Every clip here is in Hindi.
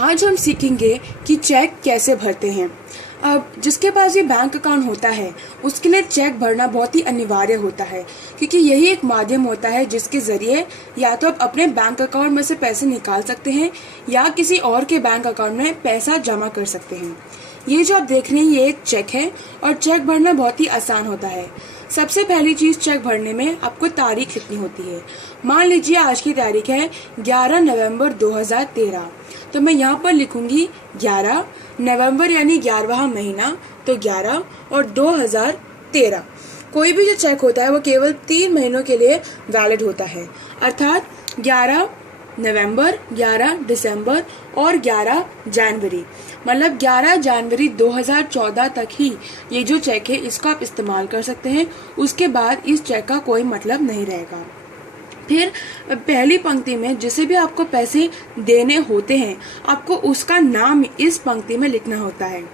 आज हम सीखेंगे कि चेक कैसे भरते हैं। अब जिसके पास ये बैंक अकाउंट होता है उसके लिए चेक भरना बहुत ही अनिवार्य होता है, क्योंकि यही एक माध्यम होता है जिसके ज़रिए या तो आप अपने बैंक अकाउंट में से पैसे निकाल सकते हैं या किसी और के बैंक अकाउंट में पैसा जमा कर सकते हैं। ये जो आप देख रहे हैं ये एक चेक है और चेक भरना बहुत ही आसान होता है। सबसे पहली चीज़ चेक भरने में आपको तारीख लिखनी होती है। मान लीजिए आज की तारीख है 11 नवंबर 2013, तो मैं यहाँ पर लिखूंगी 11 नवंबर यानी 11वां महीना, तो 11 और 2013। कोई भी जो चेक होता है वो केवल 3 महीनों के लिए वैलिड होता है, अर्थात 11 नवंबर, 11 दिसंबर और 11 जनवरी, मतलब 11 जनवरी 2014 तक ही ये जो चेक है इसका आप इस्तेमाल कर सकते हैं। उसके बाद इस चेक का कोई मतलब नहीं रहेगा। फिर पहली पंक्ति में जिसे भी आपको पैसे देने होते हैं आपको उसका नाम इस पंक्ति में लिखना होता है।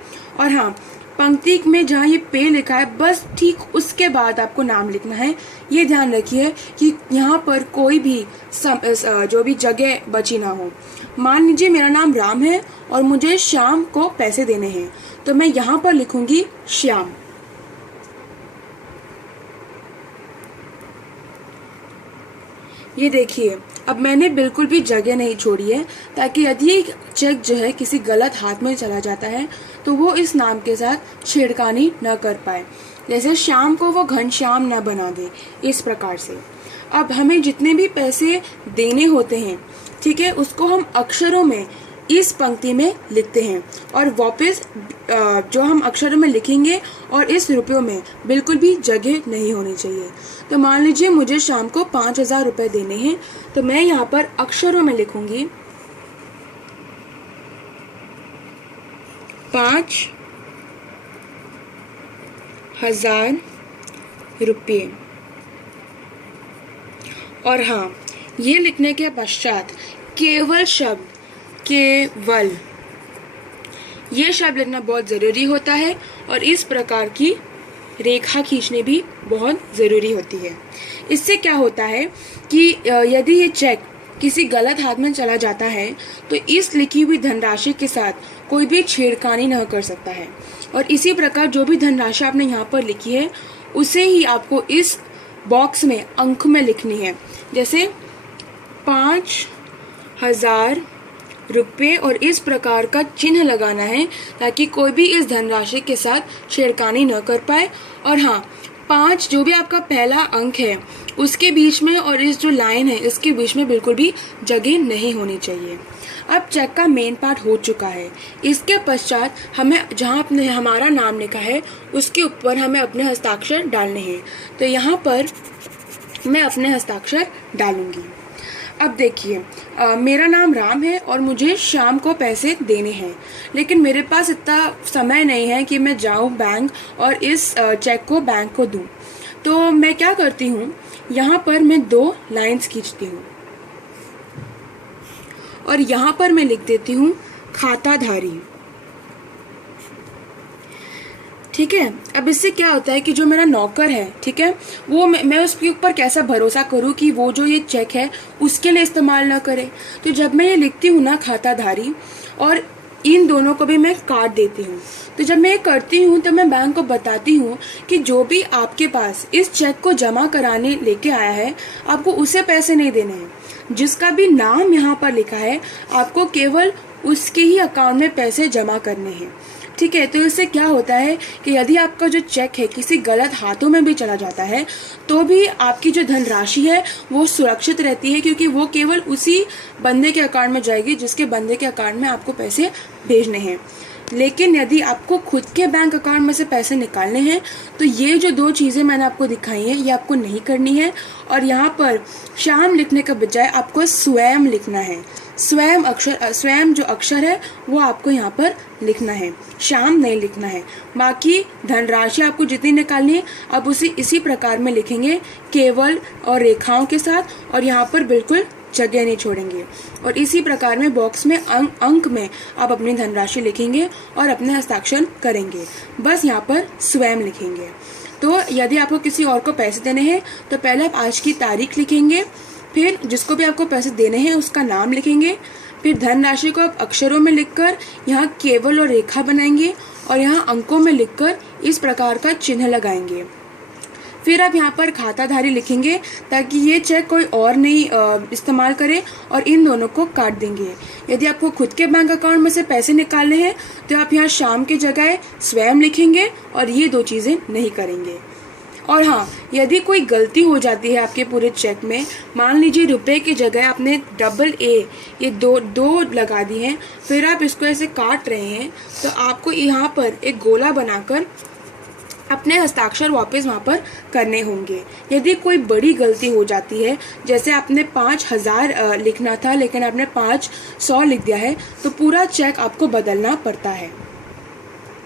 और हाँ, पंक्ति में जहाँ ये पे लिखा है बस ठीक उसके बाद आपको नाम लिखना है। ये ध्यान रखिए कि यहाँ पर कोई भी जो भी जगह बची ना हो। मान लीजिए मेरा नाम राम है और मुझे श्याम को पैसे देने हैं, तो मैं यहाँ पर लिखूंगी श्याम। ये देखिए, अब मैंने बिल्कुल भी जगह नहीं छोड़ी है, ताकि यदि चेक जो है किसी गलत हाथ में चला जाता है तो वो इस नाम के साथ छेड़खानी न कर पाए, जैसे श्याम को वो घनश्याम न बना दे, इस प्रकार से। अब हमें जितने भी पैसे देने होते हैं, ठीक है, उसको हम अक्षरों में इस पंक्ति में लिखते हैं और वापस जो हम अक्षरों में लिखेंगे और इस रुपयों में बिल्कुल भी जगह नहीं होनी चाहिए। तो मान लीजिए मुझे शाम को 5000 रुपये देने हैं, तो मैं यहाँ पर अक्षरों में लिखूंगी 5000 रुपये। और हाँ, ये लिखने के पश्चात केवल शब्द, केवल ये शब्द लिखना बहुत ज़रूरी होता है और इस प्रकार की रेखा खींचनी भी बहुत ज़रूरी होती है। इससे क्या होता है कि यदि ये चेक किसी गलत हाथ में चला जाता है तो इस लिखी हुई धनराशि के साथ कोई भी छेड़खानी न कर सकता है। और इसी प्रकार जो भी धनराशि आपने यहाँ पर लिखी है उसे ही आपको इस बॉक्स में अंक में लिखनी है, जैसे 5000 रुपये, और इस प्रकार का चिन्ह लगाना है ताकि कोई भी इस धनराशि के साथ छेड़खानी न कर पाए। और हाँ, 5 जो भी आपका पहला अंक है उसके बीच में और इस जो लाइन है इसके बीच में बिल्कुल भी जगह नहीं होनी चाहिए। अब चेक का मेन पार्ट हो चुका है। इसके पश्चात हमें जहाँ अपने हमारा नाम लिखा है उसके ऊपर हमें अपने हस्ताक्षर डालने हैं, तो यहाँ पर मैं अपने हस्ताक्षर डालूंगी। अब देखिए, मेरा नाम राम है और मुझे शाम को पैसे देने हैं, लेकिन मेरे पास इतना समय नहीं है कि मैं जाऊं बैंक और इस चेक को बैंक को दूं। तो मैं क्या करती हूं, यहाँ पर मैं 2 लाइंस खींचती हूँ और यहाँ पर मैं लिख देती हूँ खाताधारी। ठीक है, अब इससे क्या होता है कि जो मेरा नौकर है, ठीक है, वो मैं उसके ऊपर कैसा भरोसा करूँ कि वो जो ये चेक है उसके लिए इस्तेमाल ना करे। तो जब मैं ये लिखती हूँ ना खाताधारी, और इन दोनों को भी मैं काट देती हूँ, तो जब मैं ये करती हूँ तो मैं बैंक को बताती हूँ कि जो भी आपके पास इस चेक को जमा कराने लेके आया है आपको उसे पैसे नहीं देने हैं। जिसका भी नाम यहाँ पर लिखा है आपको केवल उसके ही अकाउंट में पैसे जमा करने हैं। ठीक है, तो इससे क्या होता है कि यदि आपका जो चेक है किसी गलत हाथों में भी चला जाता है तो भी आपकी जो धनराशि है वो सुरक्षित रहती है, क्योंकि वो केवल उसी बंदे के अकाउंट में जाएगी जिसके बंदे के अकाउंट में आपको पैसे भेजने हैं। लेकिन यदि आपको खुद के बैंक अकाउंट में से पैसे निकालने हैं तो ये जो 2 चीज़ें मैंने आपको दिखाई हैं ये आपको नहीं करनी है। और यहाँ पर श्याम लिखने का बजाय आपको स्वयं लिखना है। स्वयं जो अक्षर है वो आपको यहाँ पर लिखना है, श्याम नहीं लिखना है। बाकी धनराशि आपको जितनी निकालनी है आप उसी इसी प्रकार में लिखेंगे, केवल और रेखाओं के साथ, और यहाँ पर बिल्कुल जगह नहीं छोड़ेंगे। और इसी प्रकार में बॉक्स में अंक में आप अपनी धनराशि लिखेंगे और अपने हस्ताक्षर करेंगे, बस यहाँ पर स्वयं लिखेंगे। तो यदि आपको किसी और को पैसे देने हैं तो पहले आप आज की तारीख लिखेंगे, फिर जिसको भी आपको पैसे देने हैं उसका नाम लिखेंगे, फिर धनराशि को आप अक्षरों में लिखकर यहाँ केवल और रेखा बनाएंगे और यहाँ अंकों में लिखकर इस प्रकार का चिन्ह लगाएंगे। फिर आप यहाँ पर खाताधारी लिखेंगे ताकि ये चेक कोई और नहीं इस्तेमाल करे, और इन दोनों को काट देंगे। यदि आपको खुद के बैंक अकाउंट में से पैसे निकालने हैं तो आप यहाँ शाम की जगह स्वयं लिखेंगे और ये दो चीज़ें नहीं करेंगे। और हाँ, यदि कोई गलती हो जाती है आपके पूरे चेक में, मान लीजिए रुपए की जगह आपने डबल ए ये दो लगा दी हैं, फिर आप इसको ऐसे काट रहे हैं, तो आपको यहाँ पर एक गोला बनाकर अपने हस्ताक्षर वापस वहाँ पर करने होंगे। यदि कोई बड़ी गलती हो जाती है, जैसे आपने 5000 लिखना था लेकिन आपने 500 लिख दिया है, तो पूरा चेक आपको बदलना पड़ता है।